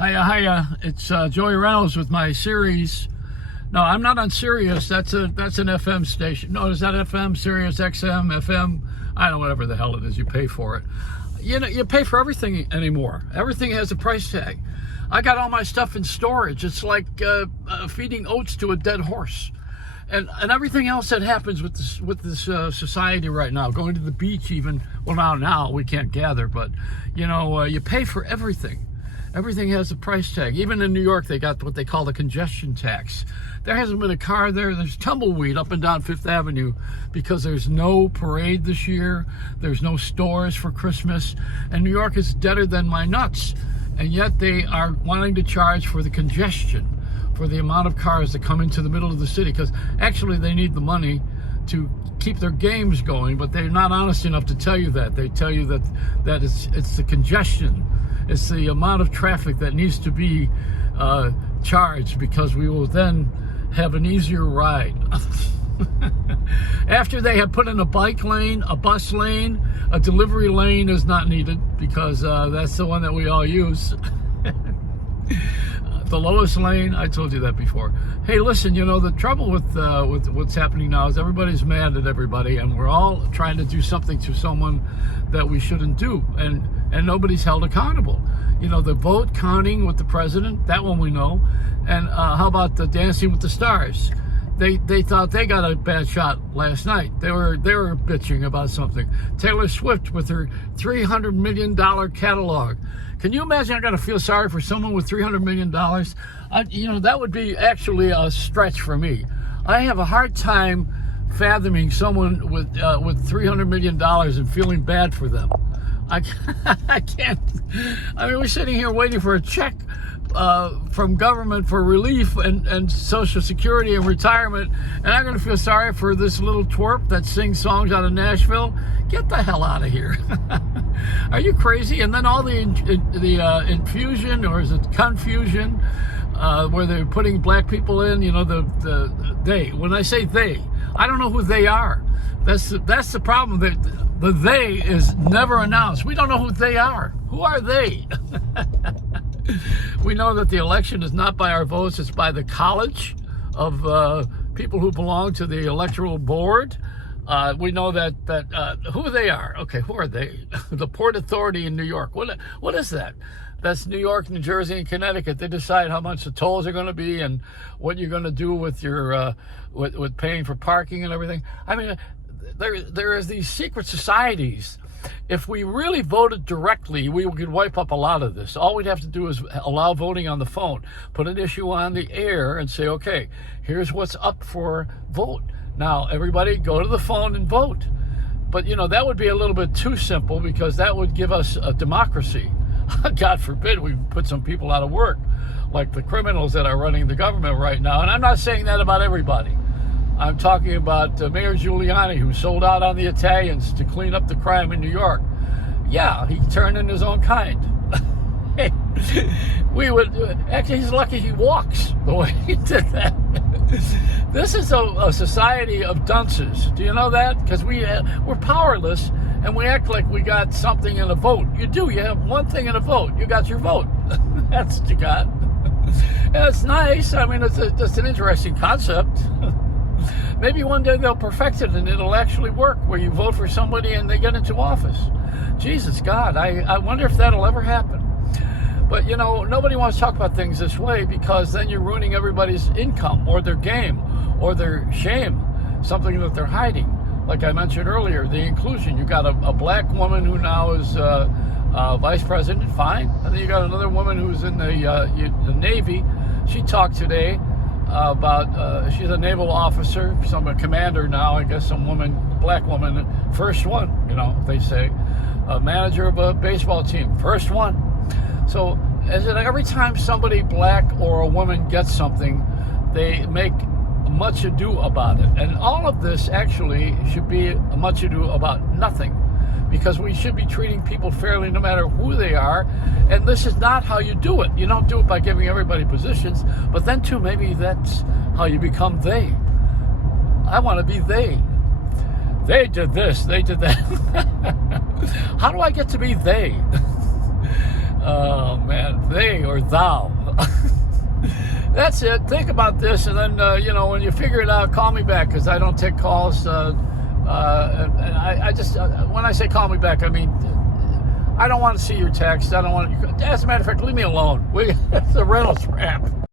Hiya, hiya. It's Joey Reynolds with my series. No, I'm not on Sirius. That's an FM station. No, is that FM? Sirius XM, FM? I don't know, whatever the hell it is. You pay for it. You know, you pay for everything anymore. Everything has a price tag. I got all my stuff in storage. It's like feeding oats to a dead horse. And everything else that happens with this society right now, going to the beach even, well, now we can't gather, but, you know, you pay for everything. Everything has a price tag. Even in New York, they got what they call the congestion tax. There hasn't been a car there. There's tumbleweed up and down Fifth Avenue because there's no parade this year. There's no stores for Christmas. And New York is deader than my nuts. And yet they are wanting to charge for the congestion, for the amount of cars that come into the middle of the city, because actually they need the money to keep their games going, but they're not honest enough to tell you that. They tell you that it's the congestion. It's the amount of traffic that needs to be charged, because we will then have an easier ride. After they have put in a bike lane, a bus lane, a delivery lane is not needed, because that's the one that we all use. The lowest lane, I told you that before. Hey, listen, you know, the trouble with what's happening now is everybody's mad at everybody, and we're all trying to do something to someone that we shouldn't do, and nobody's held accountable. You know, the vote counting with the president, that one we know. And how about the Dancing with the Stars? They thought they got a bad shot last night. They were bitching about something. Taylor Swift with her $300 million catalog. Can you imagine? I got to feel sorry for someone with $300 million. You know, that would be actually a stretch for me. I have a hard time fathoming someone with $300 million and feeling bad for them. I can't. I mean, we're sitting here waiting for a check from government for relief and Social Security and retirement, and I'm going to feel sorry for this little twerp that sings songs out of Nashville. Get the hell out of here. Are you crazy? And then all the infusion, or is it confusion, where they're putting black people in, you know, they. When I say they, I don't know who they are. That's the problem. The they is never announced. We don't know who they are. Who are they? We know that the election is not by our votes. It's by the college of people who belong to the electoral board. We know that who they are. Okay, who are they? The Port Authority in New York. What is that? That's New York, New Jersey, and Connecticut. They decide how much the tolls are going to be and what you're going to do with your with paying for parking and everything. I mean, there is these secret societies. If we really voted directly, we could wipe up a lot of this. All we'd have to do is allow voting on the phone, put an issue on the air, and say, okay, here's what's up for vote. Now, everybody go to the phone and vote. But, you know, that would be a little bit too simple, because that would give us a democracy. God forbid we put some people out of work, like the criminals that are running the government right now. And I'm not saying that about everybody. I'm talking about Mayor Giuliani, who sold out on the Italians to clean up the crime in New York. Yeah, he turned in his own kind. Actually, he's lucky he walks the way he did that. This is a society of dunces. Do you know that? Because we're powerless, and we act like we got something in a vote. You do. You have one thing in a vote. You got your vote. That's what you got. And it's nice. I mean, it's an interesting concept. Maybe one day they'll perfect it and it'll actually work, where you vote for somebody and they get into office. Jesus, God, I wonder if that'll ever happen. But, you know, nobody wants to talk about things this way, because then you're ruining everybody's income or their game or their shame, something that they're hiding. Like I mentioned earlier, the inclusion. You got a black woman who now is vice president, fine. And then you got another woman who's in the Navy. She talked today about she's a naval officer, a commander now, I guess, some woman, black woman, first one, you know, they say, a manager of a baseball team, first one. So is it every time somebody black or a woman gets something, they make much ado about it? And all of this actually should be much ado about nothing, because we should be treating people fairly no matter who they are. And this is not how you do it. You don't do it by giving everybody positions, but then too, maybe that's how you become they. I want to be they. They did this, they did that. How do I get to be they? Oh man, they or thou. That's it. Think about this, and then when you figure it out, call me back because I don't take calls. And I just when I say call me back, I mean I don't want to see your text. I don't want. As a matter of fact, leave me alone. It's a rental scrap.